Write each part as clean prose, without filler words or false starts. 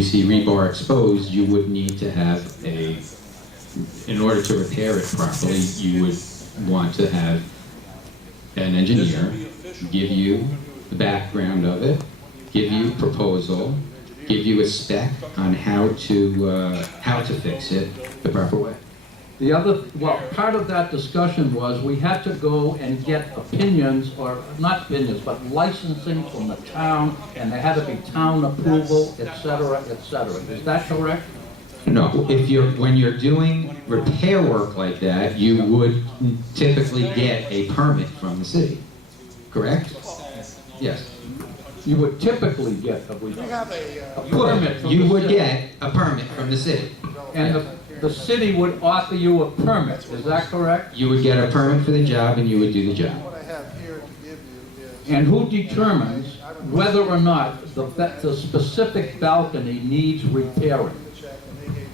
you see rebar exposed, you would need to have in order to repair it properly, you would want to have an engineer give you the background of it, give you a proposal, give you a spec on how to fix it the proper way. The other, well, part of that discussion was we had to go and get opinions, or not opinions, but licensing from the town, and there had to be town approval, et cetera, et cetera. Is that correct? No, when you're doing repair work like that, you would typically get a permit from the city, correct? Yes. You would typically get a permit from You the would city. get a permit from the city. And the city would offer you a permit, is that correct? You would get a permit for the job and you would do the job. What I have here to give you is... And who determines whether or not the specific balcony needs repairing?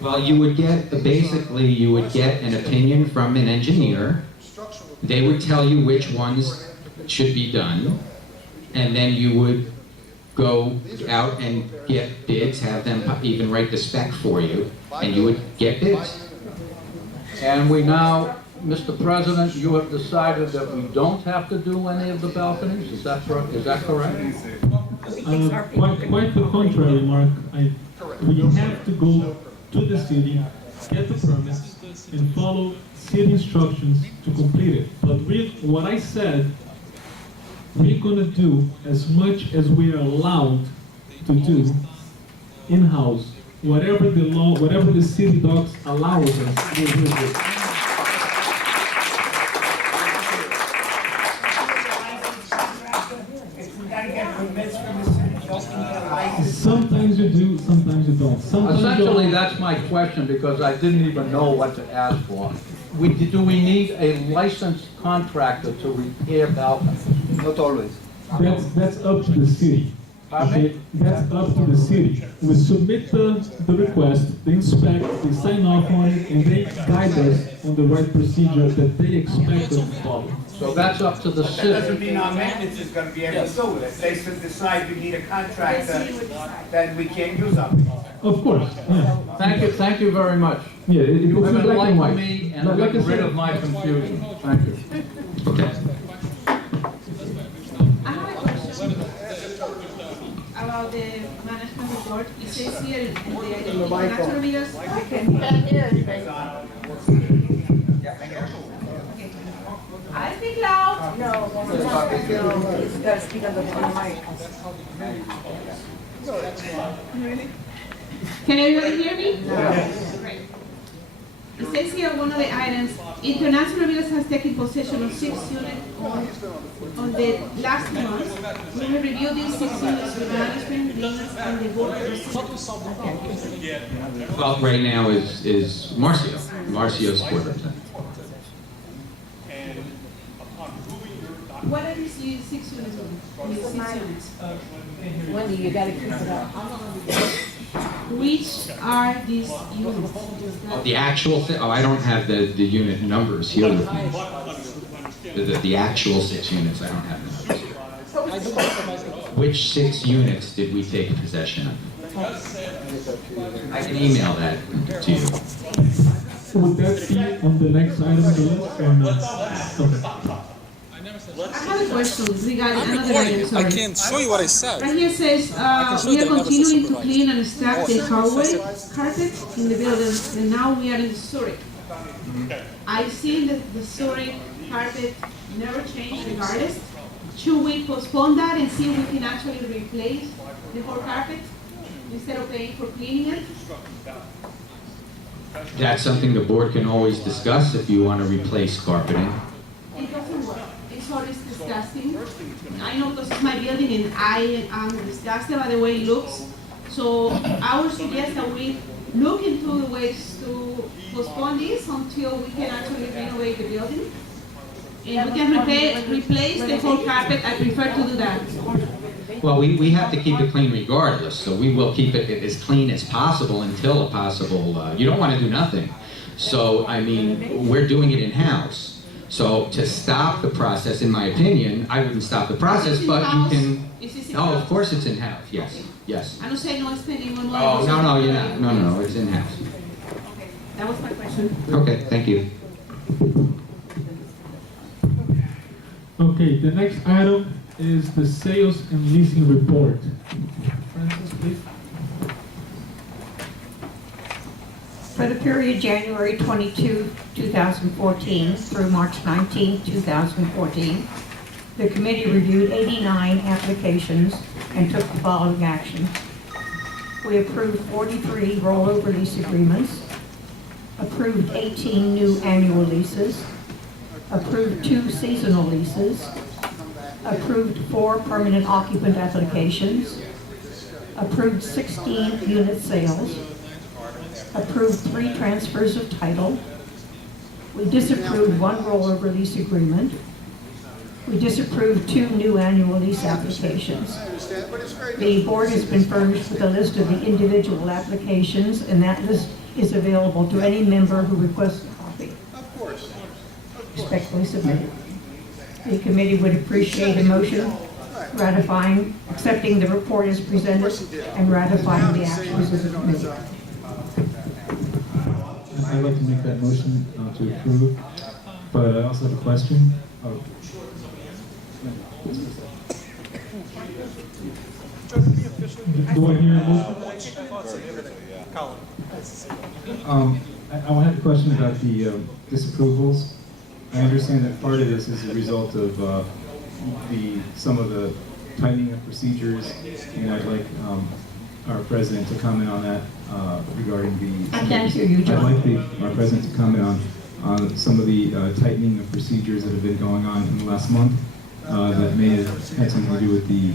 Well, you would get, basically, you would get an opinion from an engineer. They would tell you which ones should be done, and then you would go out and get bids, have them even write the spec for you, and you would get bids. And we now, Mr. President, you have decided that we don't have to do any of the balconies? Is that correct? Quite the contrary, Mark. We have to go to the city, get the permit, and follow city instructions to complete it. But what I said, we're going to do as much as we are allowed to do in-house. Whatever the law, whatever the city docs allow us, we will do. Sometimes you do, sometimes you don't. Essentially, that's my question, because I didn't even know what to ask for. Do we need a licensed contractor to repair balconies? Not always. That's up to the city. Okay? That's up to the city. We submit the request, they inspect, they sign off on it, and they guide us on the right procedure that they expect us to follow. So that's up to the That doesn't city. mean our maintenance is gonna be able to do it. If they decide we need a contractor, then we can't use them. Of course, yeah. Thank you very much. Yeah, You it's have black and white. enlightened me and Like I gotten rid said, of my confusion. Thank you. Okay. I have a question about the management report. It says here in the natural meters. I speak loud. He's got to speak on the mic. Can everybody hear me? Great. It says here one of the items, International Meters has taken possession of 6 units on the last month. We will review these 6 units with management, maintenance, and the board of trustees. Well, right now is Marcio. Marcio's board representative. What are these 6 units on? These 6 units. Wendy, you got to keep it up. Which are these units? The actual, I don't have the unit numbers here with me. The actual 6 units, I don't have the numbers here. Which 6 units did we take possession of? I can email that to you. Would that be on the next item on the list or not? Okay. I have a question regarding another item, I sorry. can show you what I said. Right here says, we are continuing to clean and stack the hallway carpet in the building, and now we are in the storage. I've seen that the storage carpet never changed regardless. Should we postpone that and see if we can actually replace the whole carpet instead of paying for cleaning it? That's something the board can always discuss if you want to replace carpeting. It doesn't work. It's always disgusting. I know this is my building and I am disgusted by the way it looks. So I would suggest that we look into the ways to postpone this until we can actually renovate the building. And we can replace the whole carpet. I prefer to do that. Well, we have to keep it clean regardless, so we will keep it as clean as possible until a possible, you don't want to do nothing. So, I mean, we're doing it in-house. So to stop the process, in my opinion, I wouldn't stop the process, Is it but you in-house? can. Is this Oh, of in-house? course it's in-house, yes, yes. I don't say no spending on money. Oh, no, you're not, no, it's in-house. Okay, that was my question. Okay, thank you. Okay, the next item is the sales and leasing report. Francis, please. For the period January 22, 2014 through March 19, 2014, the committee reviewed 89 applications and took the following action. We approved 43 rollover lease agreements, approved 18 new annual leases, approved 2 seasonal leases, approved 4 permanent occupant applications, approved 16 unit sales, approved 3 transfers of title. We disapproved 1 rollover lease agreement. We disapproved 2 new annual lease applications. The board has been furnished with a list of the individual applications, and that list is available to any member who requests a copy. Of course. Respectfully submitted. The committee would appreciate a motion ratifying, accepting the report as presented, and ratifying the actions of the committee. I'd like to make that motion to approve, but I also have a question. Do I hear a motion? I have a question about the disapprovals. I understand that part of this is a result of some of the tightening of procedures, and I'd like our president to comment on that regarding the. I can't hear you, John. I'd like our president to comment on some of the tightening of procedures that have been going on in the last month that may have had something to do with the